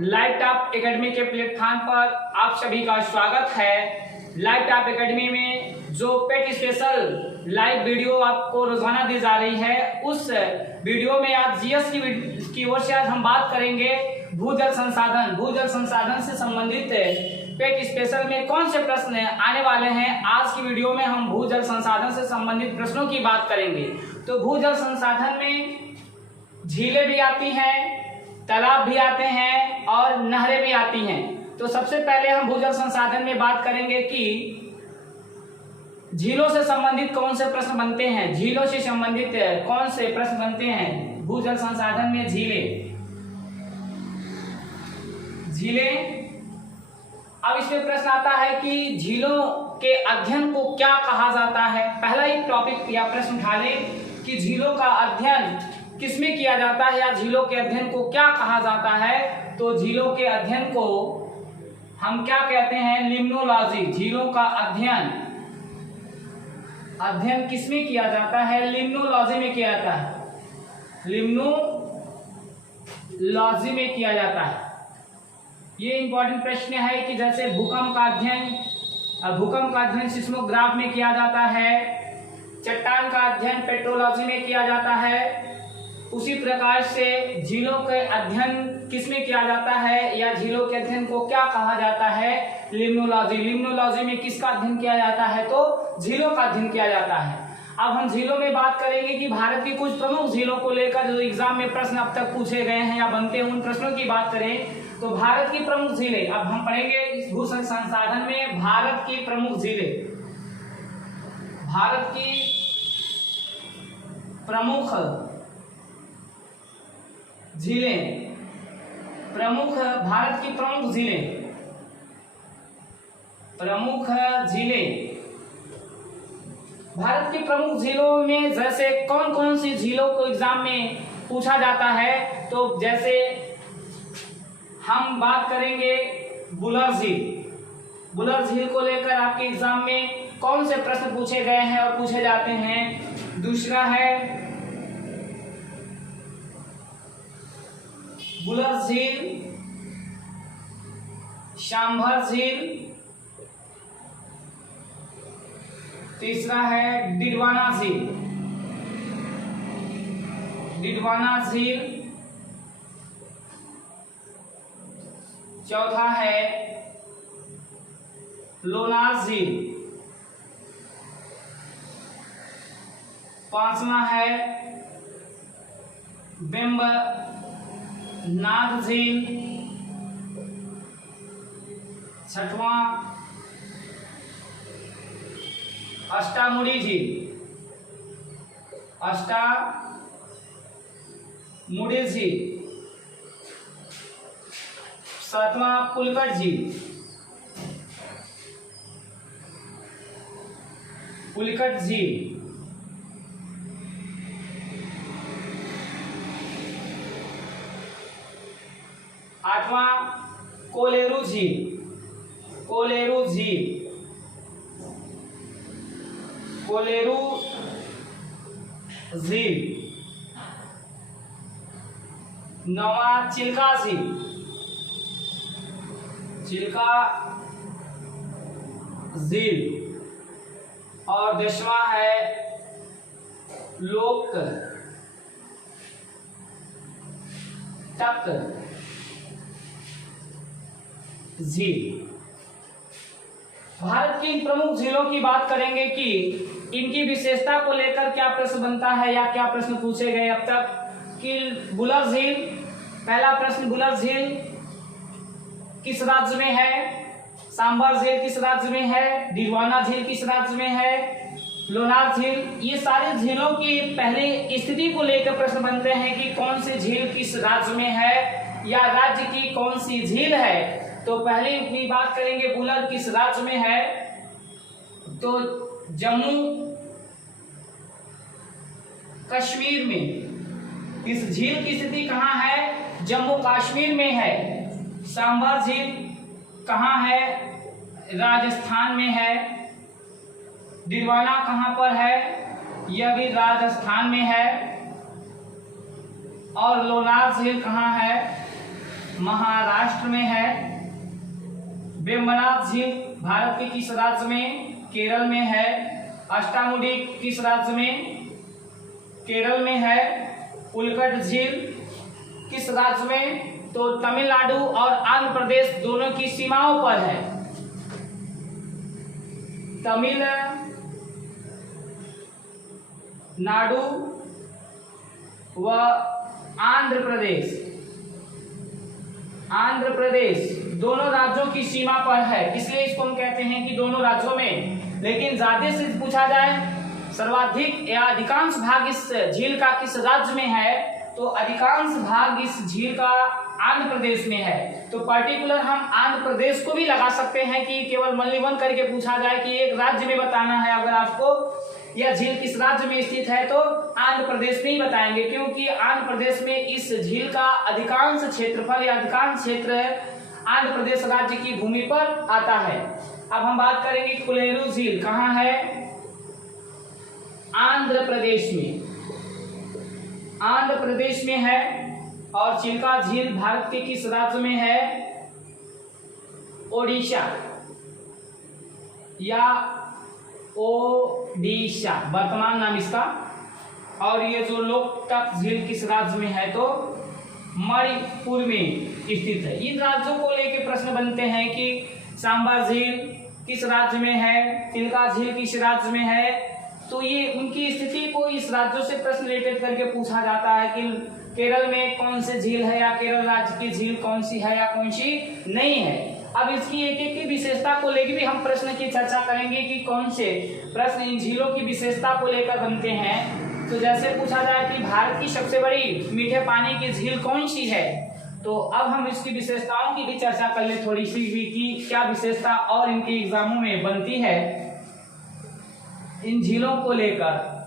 Live top academy के platform पर आप सभी का स्वागत है। लाइव टॉप एकेडमी में जो पेट स्पेशल लाइव वीडियो आपको रोजाना दी जा रही है, उस वीडियो में आज जीएस की ओर से आज हम बात करेंगे भूजल संसाधन। भूजल संसाधन से संबंधित पेट स्पेशल में कौन से प्रश्न आने वाले हैं। आज की वीडियो में हम भूजल संसाधन से संबंधित प्रश्नों की बात करेंगे। तो भूजल संसाधन में झीलें भी आती हैं, तालाब भी आते हैं और नहरें भी आती हैं। तो सबसे पहले हम भूजल संसाधन में बात करेंगे कि झीलों से संबंधित कौन से प्रश्न बनते हैं। झीलों से संबंधित कौन से प्रश्न बनते हैं भूजल संसाधन में। झीलें अब इसमें प्रश्न आता है कि झीलों के अध्ययन को क्या कहा जाता है। पहला ही टॉपिक या प्रश्न उठा लें कि झीलों का अध्ययन किसमें किया जाता है या झीलों के अध्ययन को क्या कहा जाता है। तो झीलों के अध्ययन को हम क्या कहते हैं, लिम्नोलॉजी। झीलों का अध्ययन किसमें किया जाता है, लिम्नोलॉजी में किया जाता है। लिम्नोलॉजी में किया जाता है। ये इंपॉर्टेंट प्रश्न है कि जैसे भूकंप का अध्ययन सिस्मोग्राफ में किया जाता है, चट्टान का अध्ययन पेट्रोलॉजी में किया जाता है, उसी प्रकार से झीलों के अध्ययन किसमें किया जाता है या झीलों के अध्ययन को क्या कहा जाता है, लिम्नोलॉजी। लिम्नोलॉजी में किसका अध्ययन किया जाता है, तो झीलों का अध्ययन किया जाता है। अब हम झीलों में बात करेंगे कि भारत की कुछ प्रमुख झीलों को लेकर जो एग्जाम में प्रश्न अब तक पूछे गए हैं या बनते हैं, उन प्रश्नों की बात करें तो भारत की प्रमुख झीलें। अब हम पढ़ेंगे इस भूजल संसाधन में भारत की प्रमुख झीलें। भारत की प्रमुख झीलें, भारत की प्रमुख झीलें। भारत की प्रमुख झीलों में जैसे कौन कौन सी झीलों को एग्जाम में पूछा जाता है, तो जैसे हम बात करेंगे बुलर झील। बुलर झील को लेकर आपके एग्जाम में कौन से प्रश्न पूछे गए हैं और पूछे जाते हैं। दूसरा है बुलर झील, सांभर झील। तीसरा है डिडवाना झील। चौथा है लोनार झील। पांचवा है वेम्बनाड झील। छठवां अष्टामुड़ी झील। सातवां पुलकट झील। आठवां कोलेरू झील। नौवां चिल्का झील। और 10वां है लोकटक झील। भारत की प्रमुख झीलों की बात करेंगे कि इनकी विशेषता को लेकर क्या प्रश्न बनता है या क्या प्रश्न पूछे गए अब तक। कि बुलर झील, पहला प्रश्न, बुलर झील किस राज्य में है, सांभर झील किस राज्य में है, डिडवाना झील किस राज्य में है, लोनार झील। ये सारी झीलों की पहले स्थिति को लेकर प्रश्न बनते हैं कि कौन सी झील किस राज्य में है या राज्य की कौन सी झील है। तो पहले की बात करेंगे बुलर किस राज्य में है, तो जम्मू कश्मीर में। इस झील की स्थिति कहाँ है, जम्मू कश्मीर में है। सांभर झील कहाँ है, राजस्थान में है। डिडवाना कहाँ पर है, यह भी राजस्थान में है। और लोनार झील कहाँ है, महाराष्ट्र में है। वेम्बनाथ झील भारत के किस राज्य में? केरल में है। अष्टामुडी किस राज्य में? केरल में है। उल्कट झील किस राज्य में? तो तमिलनाडु और आंध्र प्रदेश दोनों की सीमाओं पर है। तमिलनाडु व आंध्र प्रदेश दोनों राज्यों की सीमा पर है, इसलिए इसको हम कहते हैं कि दोनों राज्यों में। लेकिन ज्यादा से पूछा जाए सर्वाधिक या अधिकांश भाग इस झील का किस राज्य में है, तो अधिकांश भाग इस झील का आंध्र प्रदेश में है। तो पर्टिकुलर हम आंध्र प्रदेश को भी लगा सकते हैं कि केवल मल्लिवन करके पूछा जाए कि एक राज्य में बताना है अगर आपको यह झील किस राज्य में स्थित है, तो आंध्र प्रदेश में ही बताएंगे, क्योंकि आंध्र प्रदेश में इस झील का अधिकांश क्षेत्रफल या अधिकांश क्षेत्र आंध्र प्रदेश राज्य की भूमि पर आता है। अब हम बात करेंगे कोलेरू झील कहाँ है? आंध्र प्रदेश में। आंध्र प्रदेश में है। और चिल्का झील भारत के किस राज्य में है? ओडिशा या ओडिशा वर्तमान नाम इसका। और ये जो लोकटक झील किस राज्य में है? तो मणिपुर में स्थित है। इन राज्यों को लेकर प्रश्न बनते हैं कि सांबर झील किस राज्य में है, चिल्का झील किस राज्य में है। तो ये उनकी स्थिति को इस राज्यों से प्रश्न रिलेटेड करके पूछा जाता है कि केरल में कौन से झील है या केरल राज्य की झील कौन सी है या कौन सी नहीं है। अब इसकी एक एक की विशेषता को लेकर भी हम प्रश्न की चर्चा करेंगे कि कौन से प्रश्न इन झीलों की विशेषता को लेकर बनते हैं। तो जैसे पूछा जाए कि भारत की सबसे बड़ी मीठे पानी की झील कौन सी है, तो अब हम इसकी विशेषताओं की भी चर्चा कर ले थोड़ी सी भी कि क्या विशेषता और इनके एग्जामों में बनती है इन झीलों को लेकर।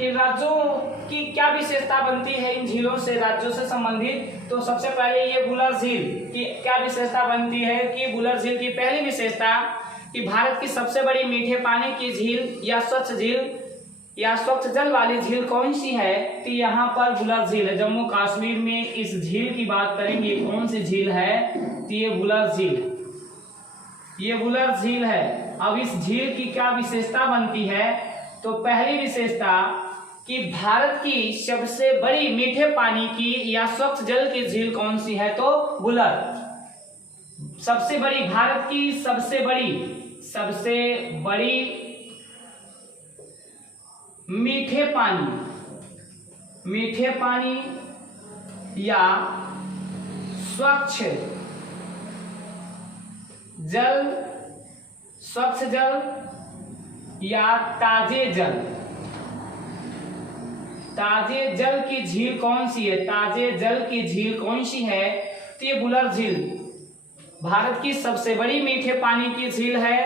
इन राज्यों की क्या विशेषता बनती है इन झीलों से, राज्यों से संबंधित। तो सबसे पहले ये बुलर झील की क्या विशेषता बनती है कि बुलर झील की पहली विशेषता कि भारत की सबसे बड़ी मीठे पानी की झील या स्वच्छ झील या स्वच्छ जल वाली झील कौन सी है, तो यहाँ पर बुलर झील है। जम्मू कश्मीर में इस झील की बात करेंगे कौन सी झील है, तो ये बुलर झील है। अब इस झील की क्या विशेषता बनती है, तो पहली विशेषता कि भारत की सबसे बड़ी मीठे पानी की या स्वच्छ जल की झील कौन सी है, तो बुलर। सबसे बड़ी भारत की सबसे बड़ी मीठे पानी या स्वच्छ जल या ताजे जल की झील कौन सी है, ताजे जल की झील कौन सी है, तो ये बुलर झील भारत की सबसे बड़ी मीठे पानी की झील है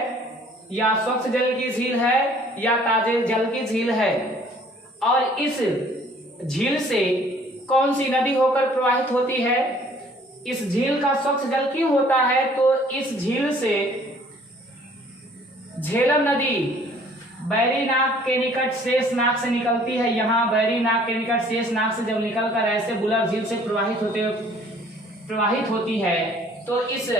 या स्वच्छ जल की झील है या ताजे जल की झील है। और इस झील से कौन सी नदी होकर प्रवाहित होती है, इस झील का स्वच्छ जल क्यों होता है, तो इस झील से झेलम नदी बैरीनाग के निकट शेषनाग से निकलती है। यहाँ बैरीनाग के निकट शेषनाग से जब निकलकर ऐसे बुलर झील से प्रवाहित होती है, तो इस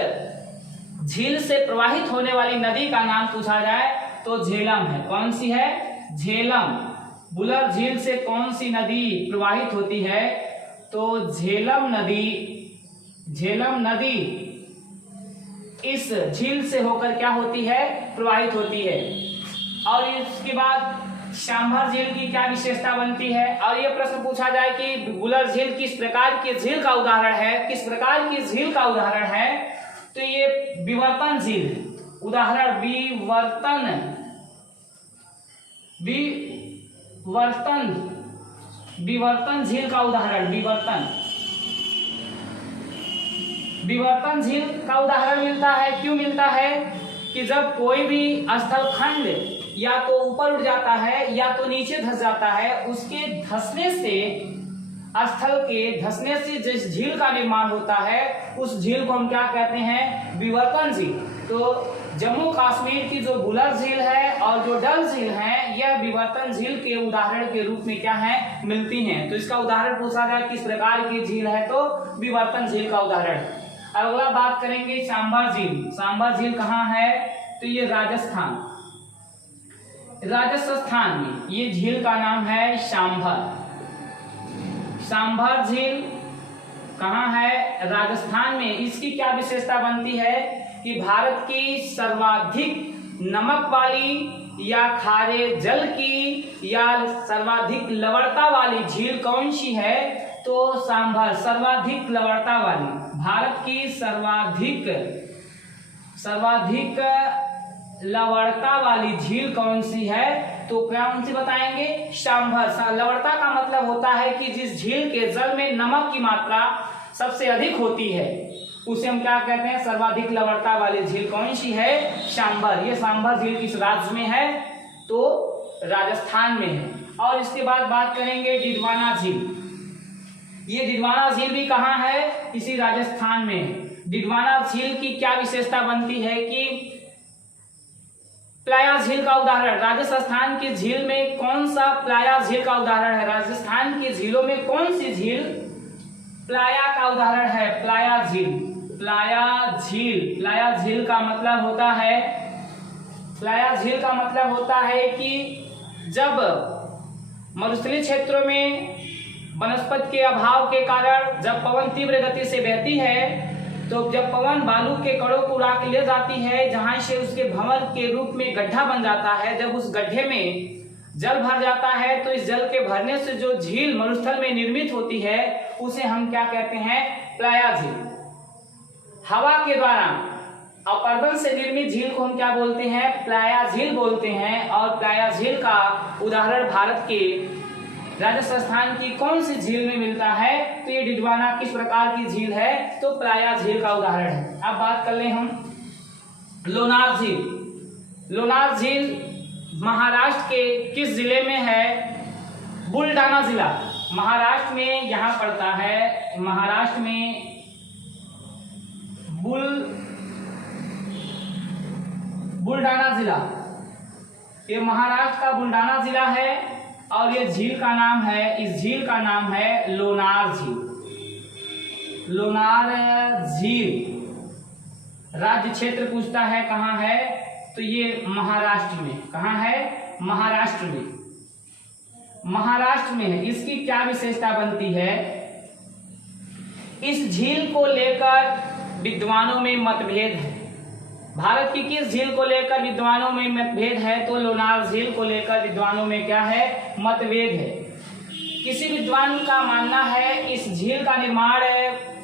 झील से प्रवाहित होने वाली नदी का नाम पूछा जाए तो झेलम है। कौन सी है, झेलम। बुलर झील से कौन सी नदी प्रवाहित होती है, तो झेलम नदी इस झील से होकर क्या होती है, प्रवाहित होती है। और इसके बाद सांभर झील की क्या विशेषता बनती है, और यह प्रश्न पूछा जाए कि बुलर झील किस प्रकार की झील का उदाहरण है, तो ये विवर्तन झील उदाहरण विवर्तन झील का उदाहरण विवर्तन झील का उदाहरण मिलता है, क्यों मिलता है कि जब कोई भी स्थल खंड या तो ऊपर उठ जाता है या तो नीचे धंस जाता है, उसके धंसने से, स्थल के धंसने से जिस झील का निर्माण होता है उस झील को हम क्या कहते हैं, विवर्तन झील। तो जम्मू कश्मीर की जो बुलर झील है और जो डल झील है, यह विवर्तन झील के उदाहरण के रूप में क्या है, मिलती हैं। तो इसका उदाहरण पूछा जाए किस प्रकार की झील है, तो विवर्तन झील का उदाहरण। अगला बात करेंगे सांभर झील। सांभर झील कहाँ है, तो ये राजस्थान में ये झील का नाम है सांभर। सांभर झील कहाँ है, राजस्थान में। इसकी क्या विशेषता बनती है कि भारत की सर्वाधिक नमक वाली या खारे जल की या सर्वाधिक लवणता वाली झील कौन सी है, तो सांभर। सर्वाधिक लवणता वाली, भारत की सर्वाधिक लवणता वाली झील कौन सी है, तो कौन सी बताएंगे, सांभर। लवणता का मतलब होता है कि जिस झील के जल में नमक की मात्रा सबसे अधिक होती है उसे हम क्या कहते हैं, सर्वाधिक लवणता वाली झील कौन सी है, सांभर। ये सांभर झील किस राज्य में है, तो राजस्थान में है। और इसके बाद बात करेंगे डिडवाना झील। ये डिडवाना झील भी कहाँ है, इसी राजस्थान में है। डिडवाना झील की क्या विशेषता बनती है कि प्लाया झील का उदाहरण, राजस्थान की झील में कौन सा प्लाया झील का उदाहरण है, राजस्थान की झीलों में कौन सी झील प्लाया का उदाहरण है, प्लाया झील। प्लाया झील का मतलब होता है, प्लाया झील का मतलब होता है कि जब मरुस्थलीय क्षेत्रों में वनस्पति के अभाव के कारण जब पवन तीव्र गति से बहती है, तो जब पवन बालू के कणों को उड़ा के ले जाती है, जहां से उसके भंवर के रूप में गड्ढा बन जाता है, जब उस गड्ढे में जल भर जाता है तो इस जल के भरने से जो झील मरुस्थल में निर्मित होती है उसे हम क्या कहते हैं, प्लाया झील। हवा के द्वारा अपरदन से निर्मित झील को हम क्या बोलते हैं, प्लाया झील बोलते हैं। और प्लाया झील का उदाहरण भारत के राजस्थान की कौन सी झील में मिलता है, तो ये डिडवाना किस प्रकार की झील है, तो प्लाया झील का उदाहरण है। अब बात कर ले हम लोनार झील। लोनार झील महाराष्ट्र के किस जिले में है, बुलढाना जिला, महाराष्ट्र में यहाँ पड़ता है। महाराष्ट्र में बुलढाना जिला, ये महाराष्ट्र का बुलढाना जिला है और ये झील का नाम है, इस झील का नाम है लोनार झील। लोनार झील राज्य क्षेत्र पूछता है कहाँ है, तो ये महाराष्ट्र में। कहाँ है, महाराष्ट्र में, महाराष्ट्र में है। इसकी क्या विशेषता बनती है, इस झील को लेकर विद्वानों में मतभेद है। भारत की किस झील को लेकर विद्वानों में मतभेद है, तो लोनार झील को लेकर विद्वानों में क्या है, मतभेद है। किसी विद्वान का मानना है इस झील का निर्माण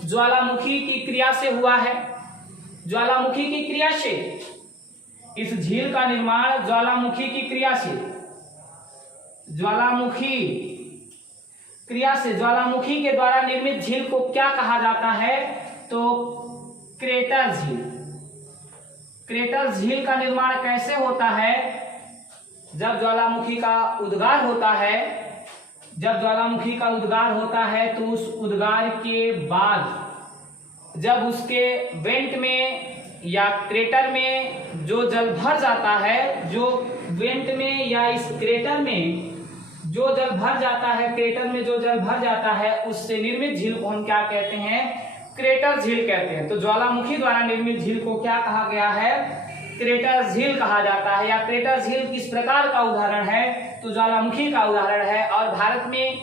ज्वालामुखी की क्रिया से हुआ है, ज्वालामुखी की क्रिया से, इस झील का निर्माण ज्वालामुखी की क्रिया से, ज्वालामुखी क्रिया से, ज्वालामुखी के द्वारा निर्मित झील को क्या कहा जाता है, तो क्रेटर झील। क्रेटर झील का निर्माण कैसे होता है, जब ज्वालामुखी का उद्गार होता है, जब ज्वालामुखी का उद्गार होता है तो उस उद्गार के बाद जब उसके वेंट में या क्रेटर में जो जल भर जाता है, जो वेंट में या इस क्रेटर में जो जल भर जाता है, क्रेटर में जो जल भर जाता है, उससे निर्मित झील को हम क्या कहते हैं, क्रेटर झील कहते हैं। तो ज्वालामुखी द्वारा निर्मित झील को क्या कहा गया है, क्रेटर झील कहा जाता है। या क्रेटर झील किस प्रकार का उदाहरण है, तो ज्वालामुखी का उदाहरण है। और भारत में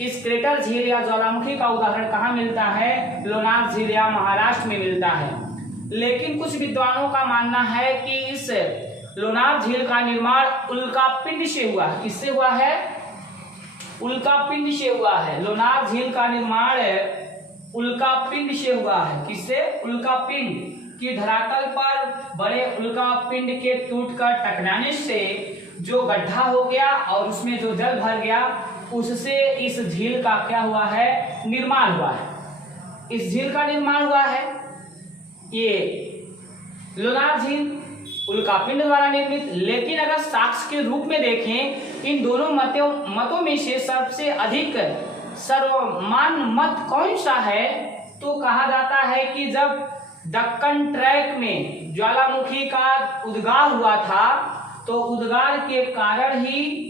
इस क्रेटर झील या ज्वालामुखी का उदाहरण कहाँ मिलता है, लोनार झील या महाराष्ट्र में मिलता है। लेकिन कुछ विद्वानों का मानना है कि इस लोनार झील का निर्माण उल्कापिंड से हुआ है। किससे हुआ है, उल्कापिंड से हुआ है। लोनार झील का निर्माण उल्कापिंड से हुआ है। किससे, उल्कापिंड की धरातल पर बड़े उल्कापिंड के टूटकर टकराने से जो गड्ढा हो गया और उसमें जो जल भर गया, उससे इस झील का क्या हुआ है, निर्माण हुआ है। इस झील का निर्माण हुआ है। ये लोनार झील उल्कापिंड द्वारा निर्मित, लेकिन अगर साक्ष्य के रूप में देखें इन दोनों मतों में से सबसे अधिक सर्वमान्य मत कौन सा है, तो कहा जाता है कि जब दक्कन ट्रैक में ज्वालामुखी का उद्गार हुआ था तो उद्गार के कारण ही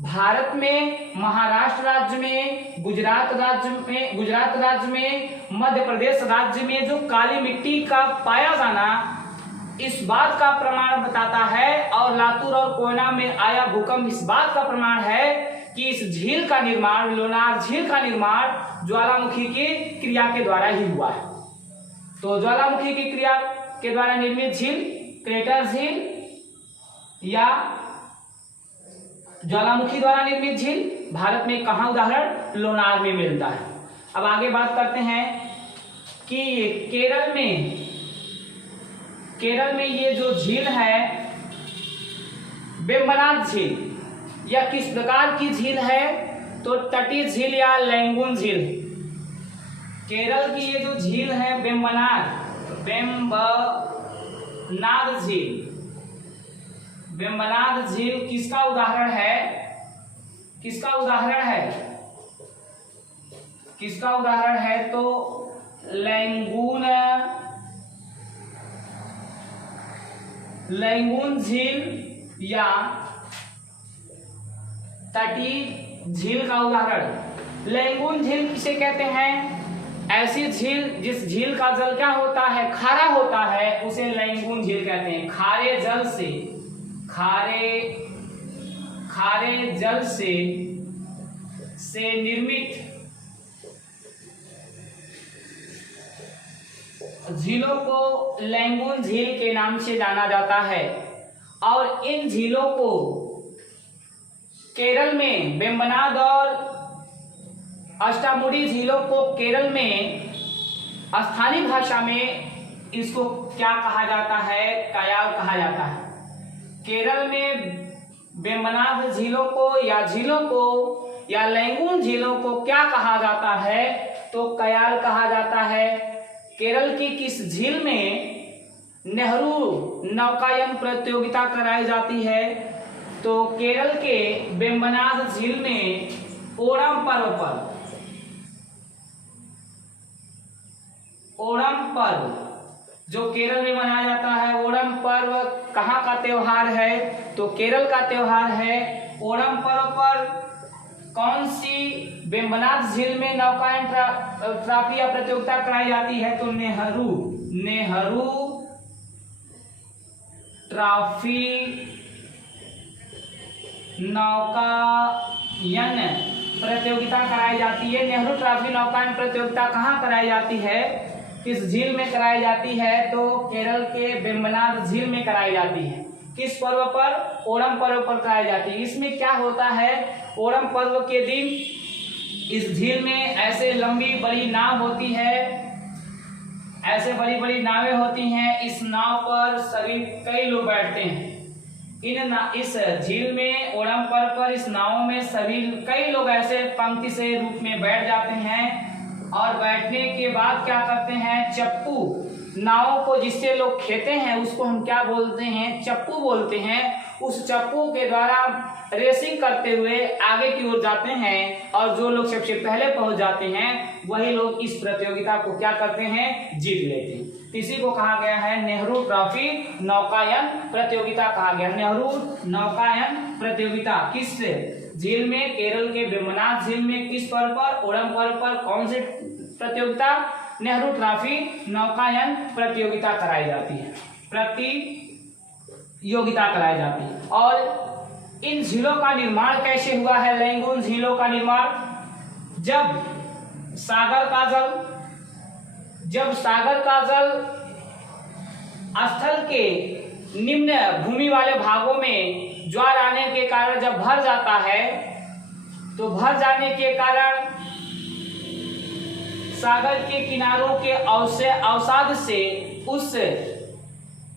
भारत में, महाराष्ट्र राज्य में, गुजरात राज्य में, मध्य प्रदेश राज्य में जो काली मिट्टी का पाया जाना इस बात का प्रमाण बताता है, और लातूर और कोयना में आया भूकंप इस बात का प्रमाण है कि इस झील का निर्माण, लोनार झील का निर्माण ज्वालामुखी की क्रिया के द्वारा ही हुआ है। तो ज्वालामुखी की क्रिया के द्वारा निर्मित झील क्रेटर झील या ज्वालामुखी द्वारा निर्मित झील भारत में कहाँ उदाहरण लोनार में मिलता है। अब आगे बात करते हैं कि केरल में ये जो झील है वेम्बनाड झील यह किस प्रकार की झील है, तो तटीय झील या लैंगून झील। केरल की ये जो झील है वेम्बनाड झील, वेम्बनाड झील किसका उदाहरण है, किसका उदाहरण है, तो लैंगून झील या तटीय झील का उदाहरण। लैंगून झील किसे कहते हैं, ऐसी झील जिस झील का जल क्या होता है, खारा होता है, उसे लैंगून झील कहते हैं। खारे जल से निर्मित झीलों को लैंगून झील के नाम से जाना जाता है, और इन झीलों को केरल में वेम्बनाड और अष्टामुडी झीलों को केरल में स्थानीय भाषा में इसको क्या कहा जाता है, कयाल कहा जाता है। केरल में वेम्बनाड झीलों को या लैंगून झीलों को क्या कहा जाता है, तो कयाल कहा जाता है। केरल की किस झील में नेहरू नौकायन प्रतियोगिता कराई जाती है, तो केरल के वेम्बनाड झील में ओणम पर्व जो केरल में मनाया जाता है। ओणम पर्व कहाँ का त्योहार है, तो केरल का त्योहार है। ओणम पर्व पर कौन सी वेम्बनाड झील में नौकायन ट्रॉफी या प्रतियोगिता कराई जाती है, तो नेहरू ट्रॉफी नौकायन प्रतियोगिता कराई जाती है। नेहरू ट्रॉफी नौकायन प्रतियोगिता कहाँ कराई जाती है, किस झील में कराई जाती है, तो केरल के वेम्बनाड झील में कराई जाती है। किस पर्व पर, ओणम पर्व पर कराई जाती है। इसमें क्या होता है, ओणम पर्व के दिन इस झील में ऐसे लंबी बड़ी नाव होती है, ऐसे बड़ी बड़ी नावें होती हैं। इस नाव पर सभी कई लोग बैठते हैं। इस झील में ओणम पर्व पर इस नावों में सभी कई लोग ऐसे पंक्ति से रूप में बैठ जाते हैं, और बैठने के बाद क्या करते हैं, चप्पू, नावों को जिससे लोग खेते हैं उसको हम क्या बोलते हैं, चप्पू बोलते हैं। उस चप्पू के द्वारा रेसिंग करते हुए आगे की ओर जाते हैं, और जो लोग सबसे पहले पहुंच जाते हैं वही लोग इस प्रतियोगिता को क्या करते हैं, जीत लेते हैं। इसी को कहा गया है नेहरू ट्रॉफी नौकायन प्रतियोगिता कहा गया। नेहरू नौकायन प्रतियोगिता किस झील में, केरल के वेम्बनाड झील में। किस पर्व पर, ओणम पर्व पर। कौन सी प्रतियोगिता, नेहरू ट्रॉफी नौकायन प्रतियोगिता कराई जाती है, प्रतियोगिता कराई जाती है। और इन झीलों का निर्माण कैसे हुआ है, लैंगून झीलों का निर्माण, जब सागर का जल स्थल के निम्न भूमि वाले भागों में ज्वार आने के कारण जब भर जाता है, तो भर जाने के कारण सागर के किनारों के अवसाद से उस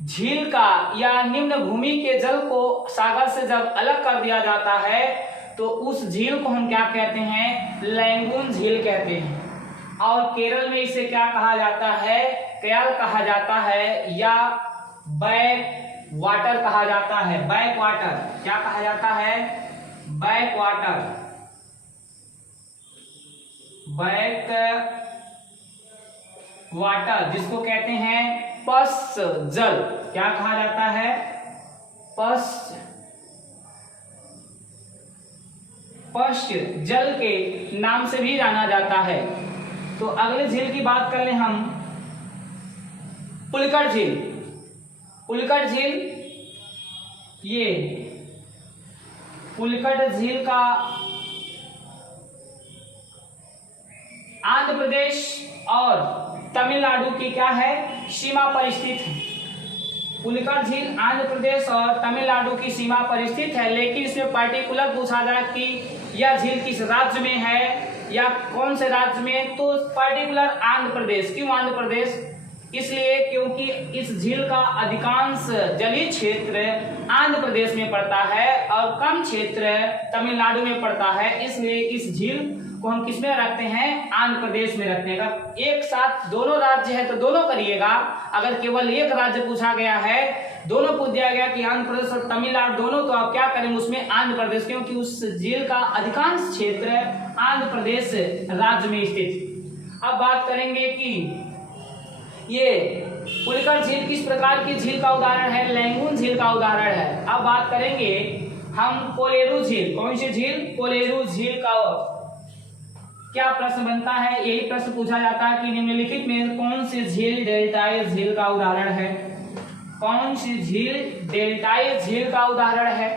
झील का या निम्न भूमि के जल को सागर से जब अलग कर दिया जाता है, तो उस झील को हम क्या कहते हैं, लैंगून झील कहते हैं। और केरल में इसे क्या कहा जाता है, कयाल कहा जाता है या बैक वाटर कहा जाता है। बैक वाटर क्या कहा जाता है? बैक वाटर, बैक वाटर जिसको कहते हैं पश्च जल। क्या कहा जाता है? पश्च जल के नाम से भी जाना जाता है। तो अगले झील की बात कर लें हम, पुलिकट झील। पुलिकट झील, ये पुलिकट झील का आंध्र प्रदेश और तमिलनाडु की क्या है? सीमा पर स्थित है। पुलिकट झील आंध्र प्रदेश और तमिलनाडु की सीमा पर स्थित है, लेकिन इसमें पर्टिकुलर पूछा जाए कि यह झील किस राज्य में है या कौन से राज्य में, तो पर्टिकुलर आंध्र प्रदेश। क्यों आंध्र प्रदेश? इसलिए क्योंकि इस झील का अधिकांश जलीय क्षेत्र आंध्र प्रदेश में पड़ता है और कम क्षेत्र तमिलनाडु में पड़ता है, इसलिए इस झील को हम किस में रखते हैं? आंध्र प्रदेश में रखते हैं। अगर एक साथ दोनों राज्य है तो दोनों करिएगा, अगर केवल एक राज्य पूछा गया है, दोनों पूछ दिया गया कि आंध्र प्रदेश और तमिलनाडु दोनों, तो आप क्या करेंगे उसमें? आंध्र प्रदेश, क्योंकि उस झील का अधिकांश क्षेत्र आंध्र प्रदेश राज्य में स्थित। अब बात करेंगे कि ये पुलिकट झील किस प्रकार की झील का उदाहरण है? लैंगून झील का उदाहरण है। अब बात करेंगे हम कोलेरू झील। कौन सी झील? कोलेरू झील का क्या प्रश्न बनता है? यही प्रश्न पूछा जाता है कि निम्नलिखित में कौन सी झील डेल्टाई झील का उदाहरण है? कौन सी झील डेल्टाई झील का उदाहरण है?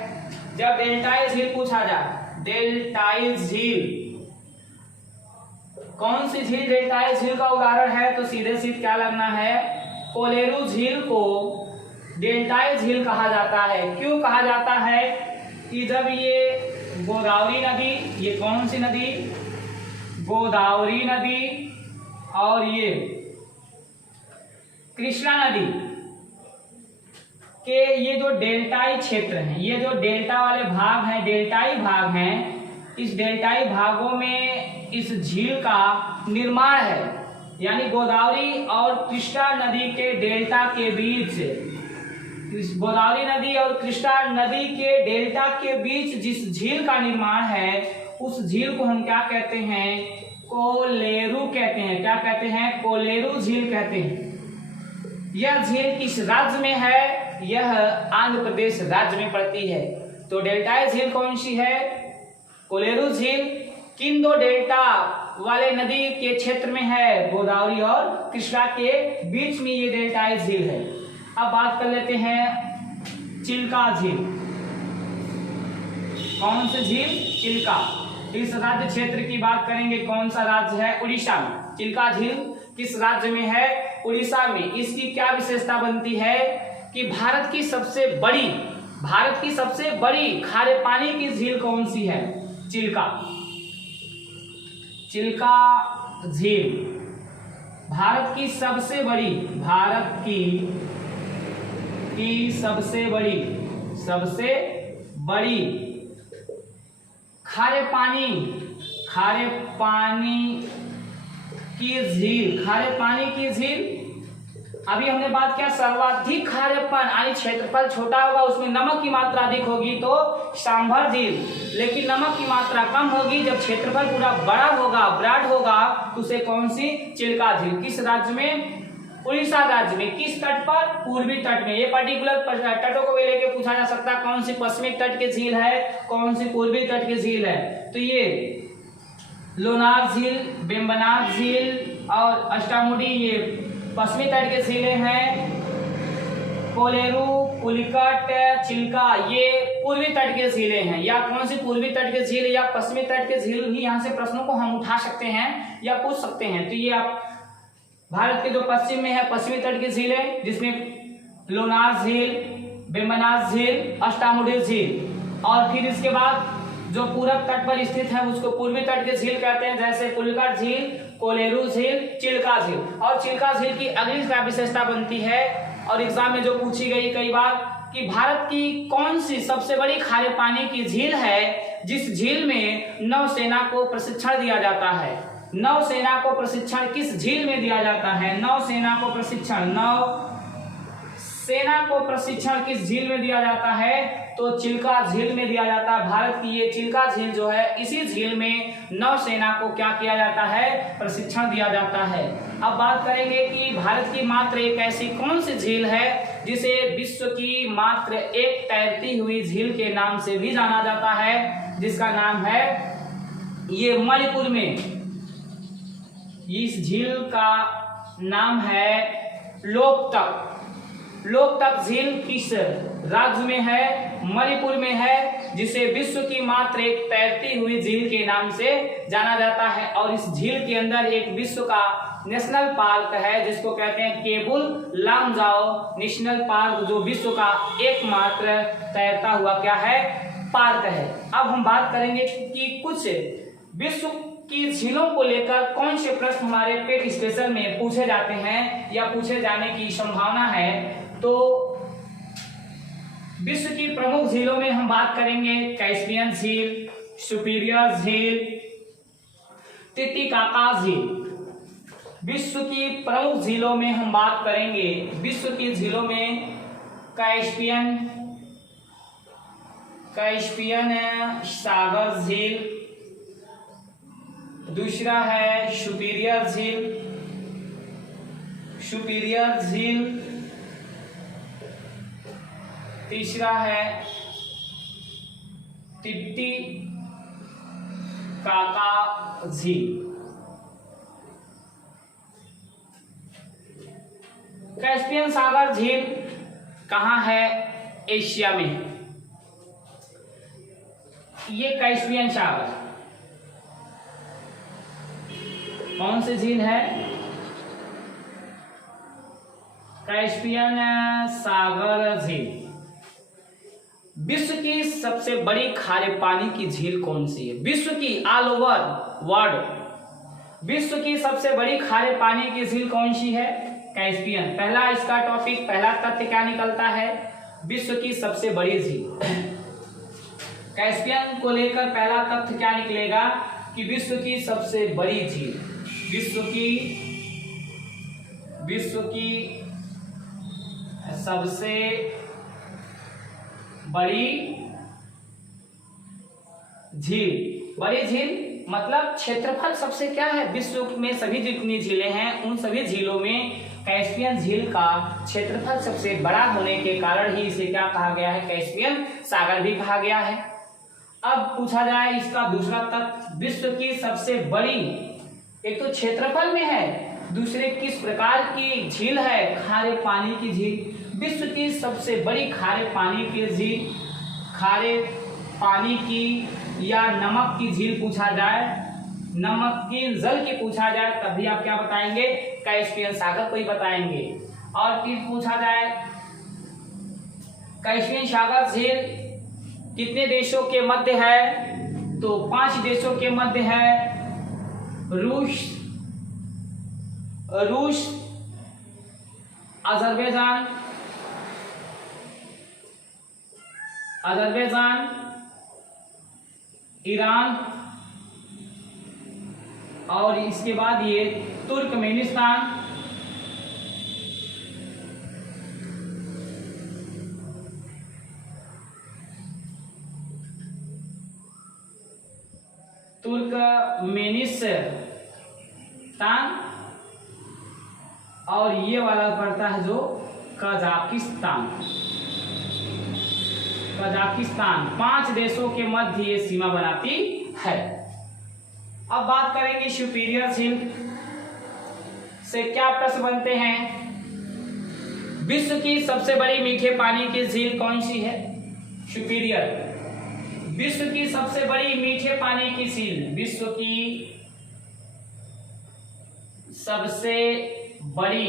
जब डेल्टाई झील पूछा जाए, डेल्टाई झील कौन सी झील डेल्टाई झील का उदाहरण है, तो सीधे सीधे क्या लगना है? कोलेरू झील को डेल्टाई झील कहा जाता है। क्यों कहा जाता है? कि जब ये गोदावरी नदी, ये कौन सी नदी? गोदावरी नदी और ये कृष्णा नदी के ये जो डेल्टाई क्षेत्र हैं, ये जो डेल्टा वाले भाग हैं, डेल्टाई भाग हैं, इस डेल्टाई भागों में इस झील का निर्माण है। यानी गोदावरी और कृष्णा नदी के डेल्टा के बीच, गोदावरी नदी और कृष्णा नदी के डेल्टा के बीच जिस झील का निर्माण है, उस झील को हम क्या कहते हैं? कोलेरू कहते हैं। क्या कहते हैं? कोलेरू झील कहते हैं। यह झील किस राज्य में है? यह आंध्र प्रदेश राज्य में पड़ती है। तो डेल्टाई झील कौन सी है? कोलेरू झील। किन दो डेल्टा वाले नदी के क्षेत्र में है? गोदावरी और कृष्णा के बीच में ये डेल्टाई झील है। अब बात कर लेते हैं चिल्का झील। कौन सी झील? चिल्का। इस राज्य क्षेत्र की बात करेंगे, कौन सा राज्य है? उड़ीसा में। चिल्का झील किस राज्य में है? उड़ीसा में। इसकी क्या विशेषता बनती है कि भारत की सबसे बड़ी खारे पानी की झील कौन सी है? चिल्का। चिल्का झील भारत की सबसे बड़ी खारे पानी की झील। अभी हमने बात किया सर्वाधिक खारेपन, यानी क्षेत्रफल छोटा होगा उसमें नमक की मात्रा अधिक होगी तो सांभर झील, लेकिन नमक की मात्रा कम होगी जब क्षेत्रफल पूरा बड़ा होगा, विराट होगा, तो उसे कौन सी? चिल्का झील। किस राज्य में? उड़ीसा राज्य में। किस तट पर? पूर्वी तट में। ये पर्टिकुलर तटों को लेके पूछा जा सकता है, कौन सी पश्चिमी तट की झील है, कौन सी पूर्वी तट की झील है। तो ये लोनार झील, बेम्बनाथ झील और अष्टामुडी ये पश्चिमी तट के झीलें हैं। कोलेरू, पुलिकट, चिल्का ये पूर्वी तट के झीलें हैं। या कौन सी पूर्वी तट के झील या पश्चिमी तट के झील भी यहाँ से प्रश्नों को हम उठा सकते हैं या पूछ सकते हैं। तो ये आप भारत के जो पश्चिम में है पश्चिमी तट की झीलें, जिसमें लोनार झील, बेम्बनाथ झील, अष्टामुडी झील, और फिर इसके बाद जो पूरब तट पर स्थित है उसको पूर्वी तट की झील कहते हैं, जैसे पुलिकट झील, कोलेरू झील, चिल्का झील। और चिल्का झील की अगली क्या विशेषता बनती है और एग्जाम में जो पूछी गई कई बार कि भारत की कौन सी सबसे बड़ी खारे पानी की झील है जिस झील में नौसेना को प्रशिक्षण दिया जाता है। नौसेना को प्रशिक्षण किस झील में दिया जाता है? नौसेना को प्रशिक्षण किस झील में दिया जाता है? तो चिल्का झील में दिया जाता है। भारत की ये चिल्का झील जो है, इसी झील में नौसेना को क्या किया जाता है? प्रशिक्षण दिया जाता है। अब बात करेंगे कि भारत की मात्र एक ऐसी कौन सी झील है जिसे विश्व की मात्र एक तैरती हुई झील के नाम से भी जाना जाता है, जिसका नाम है ये मणिपुर में। इस झील का नाम है लोकटक। लोकटक झील किस राज्य में है? मणिपुर में है, जिसे विश्व की मात्र एक तैरती हुई झील के नाम से जाना जाता है। और इस झील के अंदर एक विश्व का नेशनल पार्क है, जिसको कहते हैं केबुल लामजाओ नेशनल पार्क, जो विश्व का एकमात्र तैरता हुआ क्या है? पार्क है। अब हम बात करेंगे कि कुछ विश्व की झीलों को लेकर कौन से प्रश्न हमारे पेट स्टेशन में पूछे जाते हैं या पूछे जाने की संभावना है। तो विश्व की प्रमुख झीलों में हम बात करेंगे कैस्पियन झील, सुपीरियर झील, टिटिकाका झील। विश्व की प्रमुख झीलों में हम बात करेंगे, विश्व की झीलों में कैस्पियन सागर झील, दूसरा है सुपीरियर झील, तीसरा है टिटिकाका झील। कैस्पियन सागर झील कहाँ है? एशिया में। ये कैस्पियन सागर कौन सी झील है? कैस्पियन सागर झील। विश्व की सबसे बड़ी खारे पानी की झील कौन सी है? विश्व की ऑल ओवर वर्ल्ड विश्व की सबसे बड़ी खारे पानी की झील कौन सी है? कैस्पियन। पहला इसका टॉपिक, पहला तथ्य क्या निकलता है? विश्व की सबसे बड़ी झील। कैस्पियन को लेकर पहला तथ्य क्या निकलेगा कि विश्व की सबसे बड़ी झील, विश्व की सबसे बड़ी झील। बड़ी झील मतलब क्षेत्रफल सबसे क्या है? विश्व में सभी जितनी झीलें हैं उन सभी झीलों में कैस्पियन झील का क्षेत्रफल सबसे बड़ा होने के कारण ही इसे क्या कहा गया है? कैस्पियन सागर भी कहा गया है। अब पूछा जाए इसका दूसरा तथ्य, विश्व की सबसे बड़ी, एक तो क्षेत्रफल में है, दूसरे किस प्रकार की झील है? खारे पानी की झील। विश्व की सबसे बड़ी खारे पानी की झील, खारे पानी की या नमक की झील पूछा जाए, नमकीन जल की पूछा जाए, तभी आप क्या बताएंगे? कैस्पियन सागर को ही बताएंगे। और फिर पूछा जाए कैस्पियन सागर झील कितने देशों के मध्य है? तो 5 देशों के मध्य है। रूस, अजरबैजान, ईरान और इसके बाद ये तुर्कमेनिस्तान, और ये वाला पड़ता है जो कजाकिस्तान। 5 देशों के मध्य ये सीमा बनाती है। अब बात करेंगे सुपीरियर झील से क्या प्रश्न बनते हैं? विश्व की सबसे बड़ी मीठे पानी की झील कौन सी है? सुपीरियर। विश्व की सबसे बड़ी मीठे पानी की झील, विश्व की सबसे बड़ी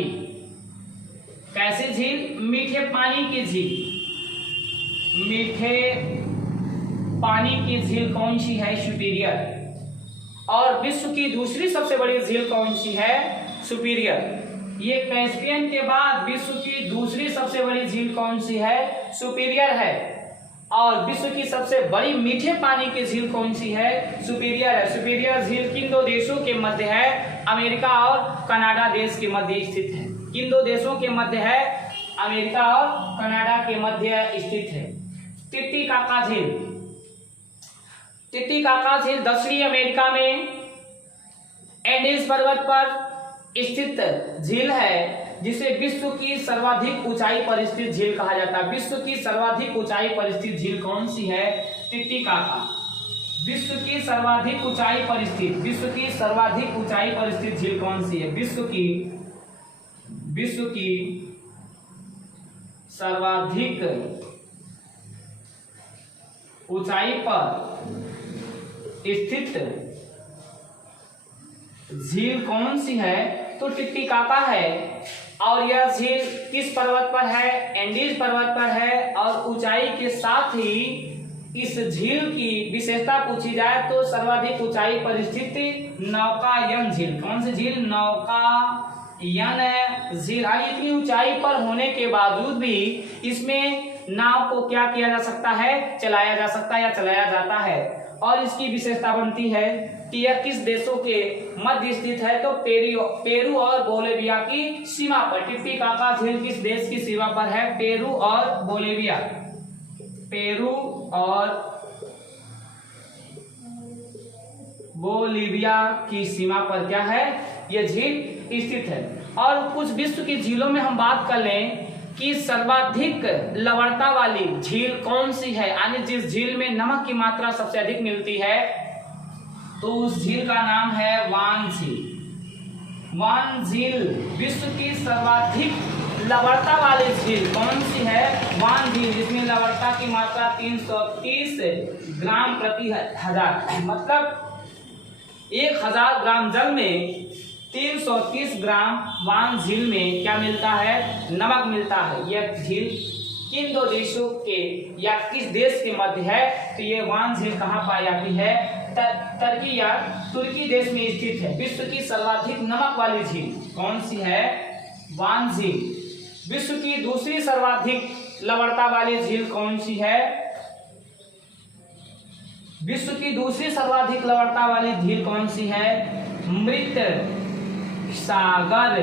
कैसी झील? मीठे पानी की झील। मीठे पानी की झील कौन सी है? सुपीरियर। और विश्व की दूसरी सबसे बड़ी झील कौन सी है? सुपीरियर। ये कैस्पियन के बाद विश्व की दूसरी सबसे बड़ी झील कौन सी है? सुपीरियर है। और विश्व की सबसे बड़ी मीठे पानी की झील कौन सी है? सुपीरियर है। सुपीरियर झील किन दो देशों के मध्य है? अमेरिका और कनाडा देश के मध्य स्थित है। किन दो देशों के मध्य है? अमेरिका और कनाडा के मध्य स्थित है। टिटिकाका झील। टिटिकाका झील दक्षिणी अमेरिका में एंडीज पर्वत पर स्थित झील है, जिसे विश्व की सर्वाधिक ऊंचाई पर स्थित झील कहा जाता है। विश्व की सर्वाधिक ऊंचाई पर स्थित झील कौन सी है? टिटिकाका। विश्व की सर्वाधिक ऊंचाई पर स्थित, विश्व की सर्वाधिक ऊंचाई पर स्थित झील कौन सी है? विश्व की सर्वाधिक ऊंचाई पर स्थित झील कौन सी है? तो टिटिकाका है। और यह झील किस पर्वत पर है? एंडीज पर्वत पर है। और ऊंचाई के साथ ही इस झील की विशेषता पूछी जाए तो सर्वाधिक ऊंचाई पर स्थित नौकायन झील। कौन सी झील? नौकायन झील। इतनी ऊंचाई पर होने के बावजूद भी इसमें नाव को क्या किया जा सकता है? चलाया जा सकता है या चलाया जाता है। और इसकी विशेषता बनती है कि यह किस देशों के मध्य स्थित है? तो पेरू और बोलिविया की सीमा पर। टिटिकाका झील किस देश की सीमा पर है? पेरू और बोलिविया। पेरू और बोलिविया की सीमा पर क्या है? यह झील स्थित है। और कुछ विश्व की झीलों में हम बात कर लें कि सर्वाधिक लवणता वाली झील कौन सी है, यानी जिस झील में नमक की मात्रा सबसे अधिक मिलती है, तो उस झील का नाम है वान झील। वान झील विश्व की सर्वाधिक लवणता वाली झील कौन सी है? वान झील, जिसमें लवणता की मात्रा 330 ग्राम प्रति हजार, मतलब 1000 ग्राम जल में 330 ग्राम वान झील में क्या मिलता है? नमक मिलता है। यह झील किन दो देशों के या किस देश के मध्य है? तो ये वान झील कहाँ पाई जाती है? टर्की या तुर्की देश में स्थित है। विश्व की सर्वाधिक नमक वाली झील कौन सी है? वान झील। विश्व की दूसरी सर्वाधिक लवणता वाली झील कौन सी है? विश्व की दूसरी सर्वाधिक लवणता वाली झील कौन सी है? मृत सागर,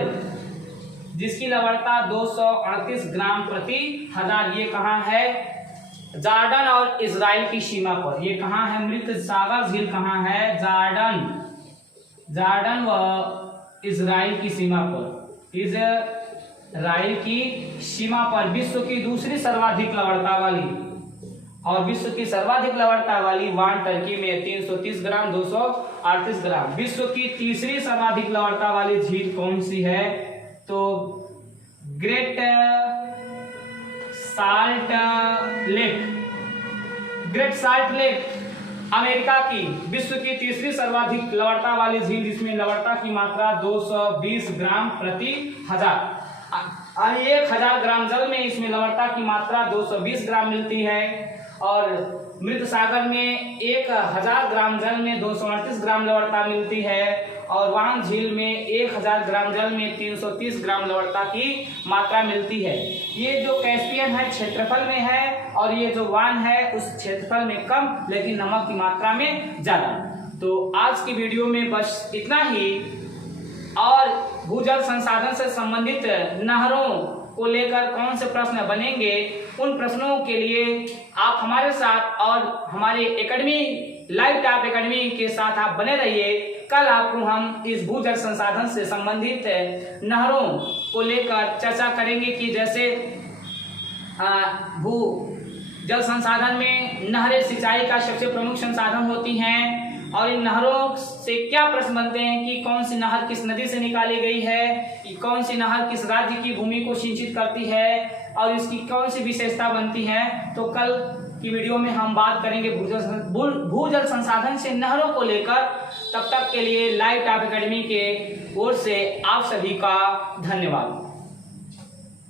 जिसकी लवणता 238 ग्राम प्रति हजार। ये कहाँ है? जॉर्डन और इजराइल की सीमा पर। ये कहाँ है? मृत सागर झील कहाँ है? जॉर्डन व इजराइल की सीमा पर। इजराइल की सीमा पर विश्व की दूसरी सर्वाधिक लवणता वाली और विश्व की सर्वाधिक लवणता वाली वान टर्की में 330 ग्राम 238 ग्राम। विश्व की तीसरी सर्वाधिक लवणता वाली झील कौन सी है? तो great salt lake. Great salt lake America की विश्व की तीसरी सर्वाधिक लवणता वाली झील, जिसमें लवणता की मात्रा 220 ग्राम प्रति हजार। 1000 ग्राम जल में इसमें लवणता की मात्रा 220 ग्राम मिलती है। और मृत सागर में 1000 ग्राम जल में 238 ग्राम लवणता मिलती है। और वान झील में 1000 ग्राम जल में 330 ग्राम लवणता की मात्रा मिलती है। ये जो कैस्पियन है क्षेत्रफल में है और ये जो वान है उस क्षेत्रफल में कम, लेकिन नमक की मात्रा में ज्यादा। तो आज की वीडियो में बस इतना ही। और भूजल संसाधन से संबंधित नहरों को लेकर कौन से प्रश्न बनेंगे, उन प्रश्नों के लिए आप हमारे साथ और हमारे एकेडमी लाइव टॉप एकेडमी के साथ आप बने रहिए। कल आपको हम इस भूजल संसाधन से संबंधित नहरों को लेकर चर्चा करेंगे कि जैसे भूजल संसाधन में नहरें सिंचाई का सबसे प्रमुख संसाधन होती हैं। और इन नहरों से क्या प्रश्न बनते हैं कि कौन सी नहर किस नदी से निकाली गई है, कौन सी नहर किस राज्य की भूमि को सिंचित करती है और इसकी कौन सी विशेषता बनती है। तो कल की वीडियो में हम बात करेंगे भूजल संसाधन से नहरों को लेकर। तब तक के लिए लाइव टॉप एकेडमी के ओर से आप सभी का धन्यवाद।